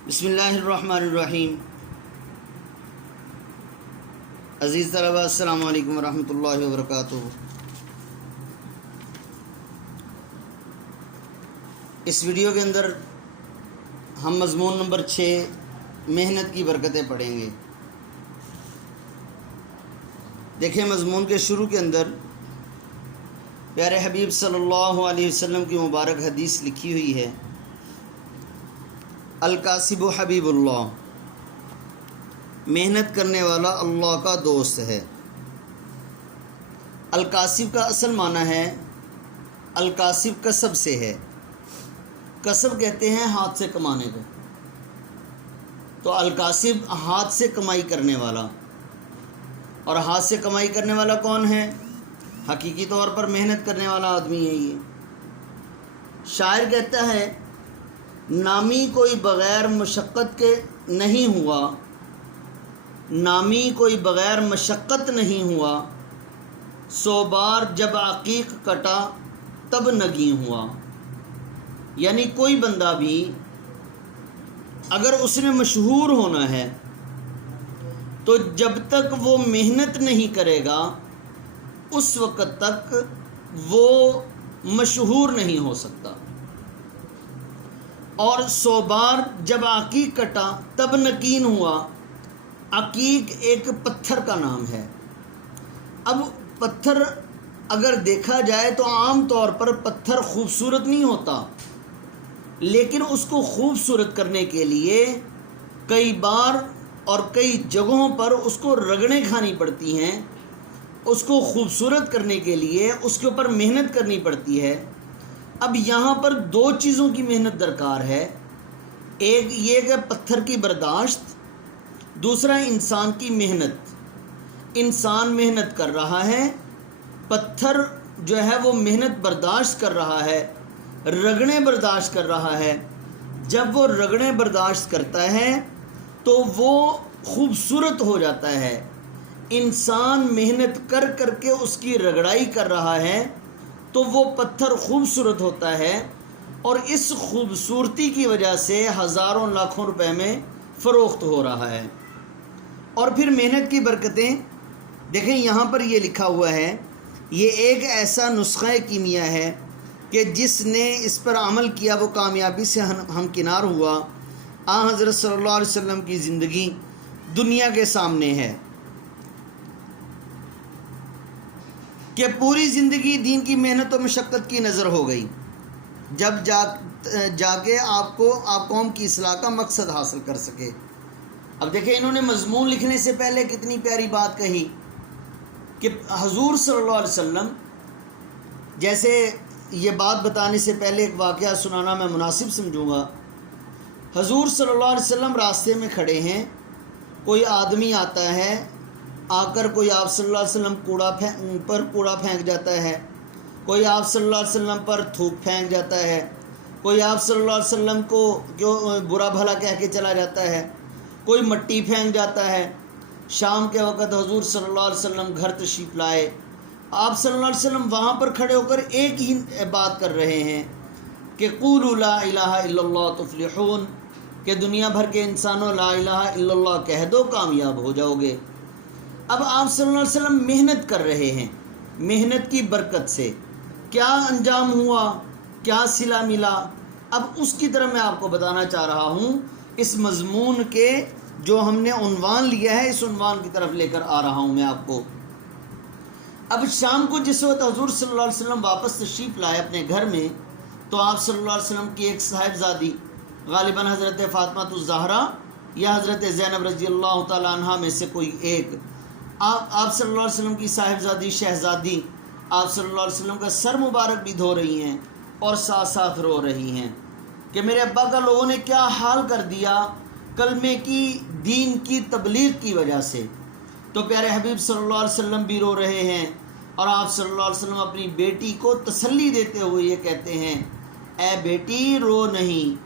بسم اللہ الرحمن الرحیم۔ عزیز طلباء، السلام علیکم ورحمۃ اللہ وبرکاتہ۔ اس ویڈیو کے اندر ہم مضمون نمبر 6 محنت کی برکتیں پڑھیں گے۔ دیکھیں، مضمون کے شروع کے اندر پیارے حبیب صلی اللہ علیہ وسلم کی مبارک حدیث لکھی ہوئی ہے، الکاسب حبیب اللہ، محنت کرنے والا اللہ کا دوست ہے۔ الکاسب کا اصل معنی ہے، الکاسب کسب سے ہے۔ کسب کہتے ہیں ہاتھ سے کمانے کو، تو الکاسب ہاتھ سے کمائی کرنے والا۔ اور ہاتھ سے کمائی کرنے والا کون ہے؟ حقیقی طور پر محنت کرنے والا آدمی ہے یہ۔ شاعر کہتا ہے، نامی کوئی بغیر مشقت کے نہیں ہوا، نامی کوئی بغیر مشقت نہیں ہوا، 100 بار جب عقیق کٹا تب نگیں ہوا۔ یعنی کوئی بندہ بھی اگر اس نے مشہور ہونا ہے تو جب تک وہ محنت نہیں کرے گا اس وقت تک وہ مشہور نہیں ہو سکتا۔ اور 100 بار جب عقیق کٹا تب نکین ہوا۔ عقیق ایک پتھر کا نام ہے۔ اب پتھر اگر دیکھا جائے تو عام طور پر پتھر خوبصورت نہیں ہوتا، لیکن اس کو خوبصورت کرنے کے لیے کئی بار اور کئی جگہوں پر اس کو رگڑیں کھانی پڑتی ہیں۔ اس کو خوبصورت کرنے کے لیے اس کے اوپر محنت کرنی پڑتی ہے۔ اب یہاں پر 2 چیزوں کی محنت درکار ہے، ایک یہ کہ پتھر کی برداشت، دوسرا انسان کی محنت۔ انسان محنت کر رہا ہے، پتھر جو ہے وہ محنت برداشت کر رہا ہے، رگڑیں برداشت کر رہا ہے۔ جب وہ رگڑیں برداشت کرتا ہے تو وہ خوبصورت ہو جاتا ہے۔ انسان محنت کر کر کے اس کی رگڑائی کر رہا ہے تو وہ پتھر خوبصورت ہوتا ہے، اور اس خوبصورتی کی وجہ سے ہزاروں لاکھوں روپے میں فروخت ہو رہا ہے۔ اور پھر محنت کی برکتیں دیکھیں، یہاں پر یہ لکھا ہوا ہے، یہ ایک ایسا نسخہ کیمیا ہے کہ جس نے اس پر عمل کیا وہ کامیابی سے ہمکنار ہوا۔ حضرت صلی اللہ علیہ وسلم کی زندگی دنیا کے سامنے ہے کہ پوری زندگی دین کی محنت و مشقت کی نظر ہو گئی، جب جا کے آپ قوم کی اصلاح کا مقصد حاصل کر سکے۔ اب دیکھیں، انہوں نے مضمون لکھنے سے پہلے کتنی پیاری بات کہی کہ حضور صلی اللہ علیہ وسلم، جیسے یہ بات بتانے سے پہلے ایک واقعہ سنانا میں مناسب سمجھوں گا۔ حضور صلی اللہ علیہ وسلم راستے میں کھڑے ہیں، کوئی آدمی آتا ہے، آ کر کوئی آپ صلی اللہ علیہ وسلم کوڑا پھینک جاتا ہے، کوئی آپ صلی اللہ علیہ وسلم پر تھوک پھینک جاتا ہے، کوئی آپ صلی اللہ علیہ وسلم کو برا بھلا کہہ کے چلا جاتا ہے، کوئی مٹی پھینک جاتا ہے۔ شام کے وقت حضور صلی اللہ علیہ وسلم گھر تشریف لائے، آپ صلی اللہ علیہ وسلم وہاں پر کھڑے ہو کر ایک ہی بات کر رہے ہیں کہ قولوا لا الہ الا اللہ تفلحون، کہ دنیا بھر کے انسانوں لا الہ الا اللہ کہہ دو، کامیاب ہو جاؤ گے۔ اب آپ صلی اللہ علیہ وسلم محنت کر رہے ہیں، محنت کی برکت سے کیا انجام ہوا، کیا صلہ ملا، اب اس کی طرح میں آپ کو بتانا چاہ رہا ہوں۔ اس مضمون کے جو ہم نے عنوان لیا ہے، اس عنوان کی طرف لے کر آ رہا ہوں میں آپ کو۔ اب شام کو جس وقت حضور صلی اللہ علیہ وسلم واپس تشریف لائے اپنے گھر میں، تو آپ صلی اللہ علیہ وسلم کی ایک صاحبزادی، غالباً حضرت فاطمہ الزہرا یا حضرت زینب رضی اللہ تعالیٰ عنہ میں سے کوئی ایک، آپ صلی اللہ علیہ وسلم کی صاحبزادی شہزادی آپ صلی اللہ علیہ وسلم کا سر مبارک بھی دھو رہی ہیں اور ساتھ ساتھ رو رہی ہیں کہ میرے ابا کا لوگوں نے کیا حال کر دیا کلمے کی، دین کی تبلیغ کی وجہ سے۔ تو پیارے حبیب صلی اللہ علیہ وسلم بھی رو رہے ہیں، اور آپ صلی اللہ علیہ وسلم اپنی بیٹی کو تسلی دیتے ہوئے یہ کہتے ہیں، اے بیٹی رو نہیں،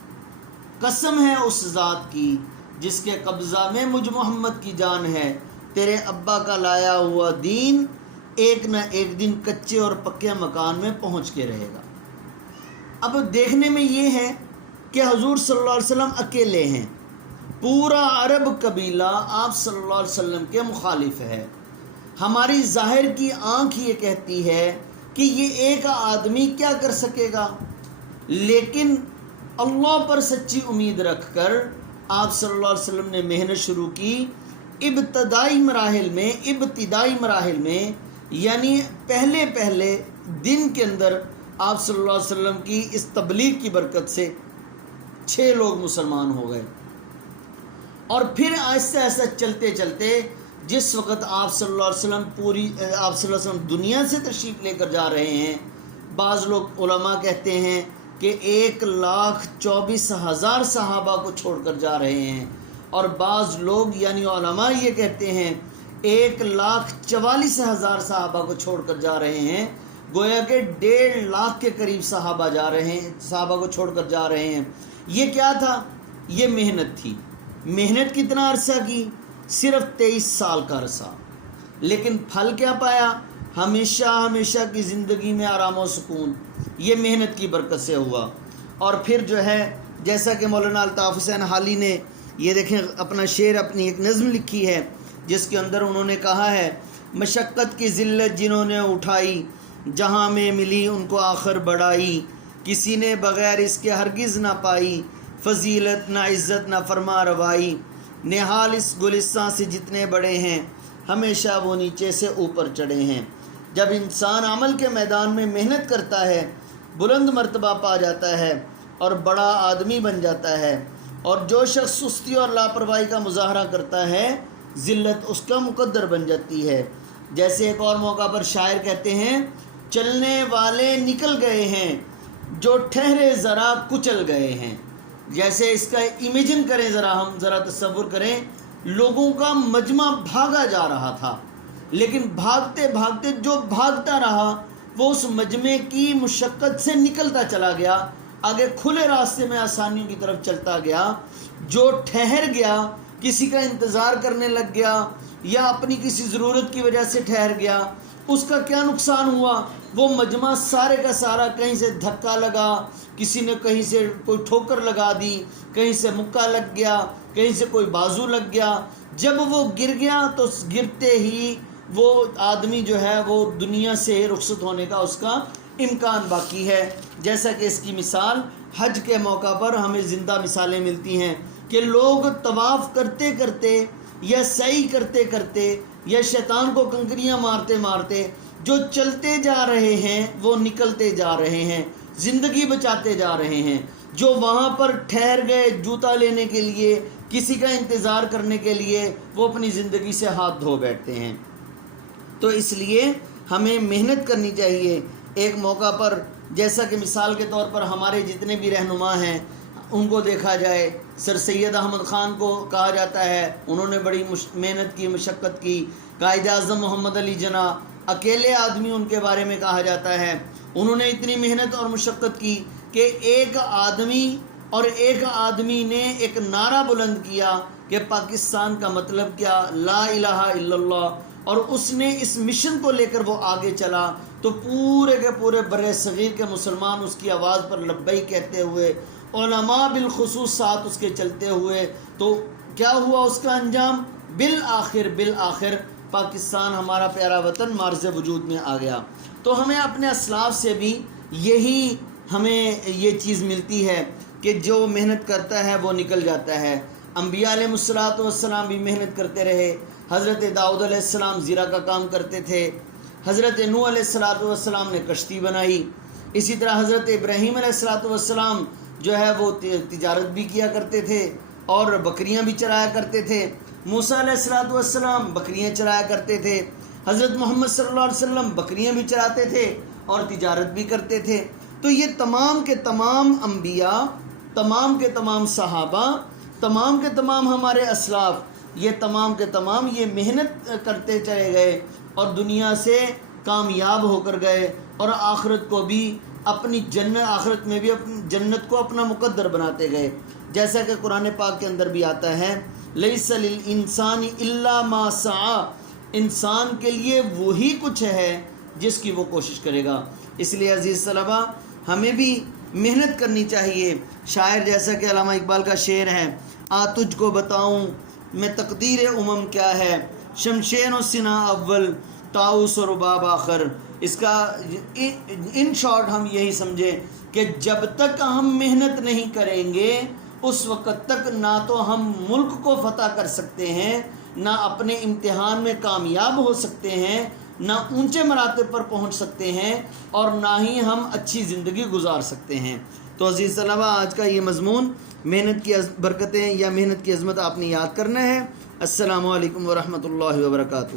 قسم ہے اس ذات کی جس کے قبضہ میں مجھ محمد کی جان ہے، تیرے ابا کا لایا ہوا دین ایک نہ ایک دن کچے اور پکے مکان میں پہنچ کے رہے گا۔ اب دیکھنے میں یہ ہے کہ حضور صلی اللہ علیہ وسلم اکیلے ہیں، پورا عرب قبیلہ آپ صلی اللہ علیہ وسلم کے مخالف ہے. ہماری ظاہر کی آنکھ یہ کہتی ہے کہ یہ ایک آدمی کیا کر سکے گا، لیکن اللہ پر سچی امید رکھ کر آپ صلی اللہ علیہ وسلم نے محنت شروع کی. ابتدائی مراحل میں یعنی پہلے دن کے اندر آپ صلی اللہ علیہ وسلم کی اس تبلیغ کی برکت سے 6 لوگ مسلمان ہو گئے. اور پھر آہستہ آہستہ چلتے جس وقت آپ صلی اللہ علیہ وسلم دنیا سے تشریف لے کر جا رہے ہیں، بعض لوگ علماء کہتے ہیں کہ 1,24,000 صحابہ کو چھوڑ کر جا رہے ہیں، اور بعض لوگ یعنی علماء یہ کہتے ہیں 1,44,000 صحابہ کو چھوڑ کر جا رہے ہیں. گویا کہ 1.5 لاکھ کے قریب صحابہ کو چھوڑ کر جا رہے ہیں. یہ کیا تھا؟ یہ محنت تھی. محنت کتنا عرصہ کی؟ صرف 23 سال کا عرصہ. لیکن پھل کیا پایا؟ ہمیشہ کی زندگی میں آرام و سکون. یہ محنت کی برکت سے ہوا. اور پھر جو ہے جیسا کہ مولانا الطاف حسین حالی نے یہ دیکھیں اپنا شعر، اپنی ایک نظم لکھی ہے جس کے اندر انہوں نے کہا ہے: مشقت کی ذلت جنہوں نے اٹھائی، جہاں میں ملی ان کو آخر بڑائی، کسی نے بغیر اس کے ہرگز نہ پائی، فضیلت نہ عزت نہ فرما روائی، نہال اس گلستان سے جتنے بڑے ہیں، ہمیشہ وہ نیچے سے اوپر چڑھے ہیں. جب انسان عمل کے میدان میں محنت کرتا ہے، بلند مرتبہ پا جاتا ہے اور بڑا آدمی بن جاتا ہے. اور جو شخص سستی اور لاپرواہی کا مظاہرہ کرتا ہے، ذلت اس کا مقدر بن جاتی ہے. جیسے ایک اور موقع پر شاعر کہتے ہیں: چلنے والے نکل گئے ہیں، جو ٹھہرے ذرا کچل گئے ہیں. جیسے اس کا امیجن کریں، ہم ذرا تصور کریں، لوگوں کا مجمع بھاگا جا رہا تھا، لیکن بھاگتے جو بھاگتا رہا وہ اس مجمع کی مشقت سے نکلتا چلا گیا، آگے کھلے راستے میں آسانیوں کی طرف چلتا گیا. جو ٹھہر گیا، کسی کا انتظار کرنے لگ گیا یا اپنی کسی ضرورت کی وجہ سے ٹھہر گیا، اس کا کیا نقصان ہوا؟ وہ مجمع سارے کا سارا کہیں سے دھکا لگا، کسی نے کہیں سے کوئی ٹھوکر لگا دی، کہیں سے مکہ لگ گیا، کہیں سے کوئی بازو لگ گیا. جب وہ گر گیا تو گرتے ہی وہ آدمی جو ہے وہ دنیا سے رخصت ہونے کا اس کا امکان باقی ہے. جیسا کہ اس کی مثال حج کے موقع پر ہمیں زندہ مثالیں ملتی ہیں کہ لوگ طواف کرتے یا سعی کرتے یا شیطان کو کنکریاں مارتے جو چلتے جا رہے ہیں وہ نکلتے جا رہے ہیں، زندگی بچاتے جا رہے ہیں. جو وہاں پر ٹھہر گئے جوتا لینے کے لیے، کسی کا انتظار کرنے کے لیے، وہ اپنی زندگی سے ہاتھ دھو بیٹھتے ہیں. تو اس لیے ہمیں محنت کرنی چاہیے. ایک موقع پر جیسا کہ مثال کے طور پر ہمارے جتنے بھی رہنما ہیں ان کو دیکھا جائے، سر سید احمد خان کو کہا جاتا ہے انہوں نے بڑی محنت کی، مشقت کی. قائد اعظم محمد علی جناح اکیلے آدمی ان کے بارے میں کہا جاتا ہے، انہوں نے اتنی محنت اور مشقت کی کہ ایک آدمی نے ایک نعرہ بلند کیا کہ پاکستان کا مطلب کیا، لا الہ الا اللہ، اور اس نے اس مشن کو لے کر وہ آگے چلا تو پورے کے پورے بر صغیر کے مسلمان اس کی آواز پر لبیک کہتے ہوئے، علماء بالخصوص ساتھ اس کے چلتے ہوئے، تو کیا ہوا اس کا انجام؟ بالآخر پاکستان ہمارا پیارا وطن معرض وجود میں آ گیا. تو ہمیں اپنے اسلاف سے بھی ہمیں یہ چیز ملتی ہے کہ جو محنت کرتا ہے وہ نکل جاتا ہے. انبیاء علیہ السلام بھی محنت کرتے رہے. حضرت داؤد علیہ السلام زرع کا کام کرتے تھے، حضرت نوح علیہ السلام نے کشتی بنائی، اسی طرح حضرت ابراہیم علیہ السلام جو ہے وہ تجارت بھی کیا کرتے تھے اور بکریاں بھی چرایا کرتے تھے. موسیٰ علیہ السلام بکریاں چرایا کرتے تھے. حضرت محمد صلی اللہ علیہ وسلم بکریاں بھی چراتے تھے اور تجارت بھی کرتے تھے. تو یہ تمام کے تمام انبیاء، تمام کے تمام صحابہ، تمام کے تمام ہمارے اسلاف، یہ تمام کے تمام یہ محنت کرتے چلے گئے اور دنیا سے کامیاب ہو کر گئے، اور آخرت کو بھی اپنی آخرت میں بھی اپنی جنت کو اپنا مقدر بناتے گئے. جیسا کہ قرآن پاک کے اندر بھی آتا ہے، لیس للانسان الا ما سعی، انسان کے لیے وہی کچھ ہے جس کی وہ کوشش کرے گا. اس لیے عزیز طلبہ، ہمیں بھی محنت کرنی چاہیے. شاعر جیسا کہ علامہ اقبال کا شعر ہے، آ تجھ کو بتاؤں میں تقدیر امم کیا ہے، شمشیر و سنا اول طاؤس و رباب آخر. اس کا ان شارٹ ہم یہی سمجھیں کہ جب تک ہم محنت نہیں کریں گے اس وقت تک نہ تو ہم ملک کو فتح کر سکتے ہیں، نہ اپنے امتحان میں کامیاب ہو سکتے ہیں، نہ اونچے مراتب پر پہنچ سکتے ہیں، اور نہ ہی ہم اچھی زندگی گزار سکتے ہیں. تو عزیز طلبہ، آج کا یہ مضمون محنت کی برکتیں یا محنت کی عظمت آپ نے یاد کرنا ہے. السلام علیکم ورحمۃ اللہ وبرکاتہ.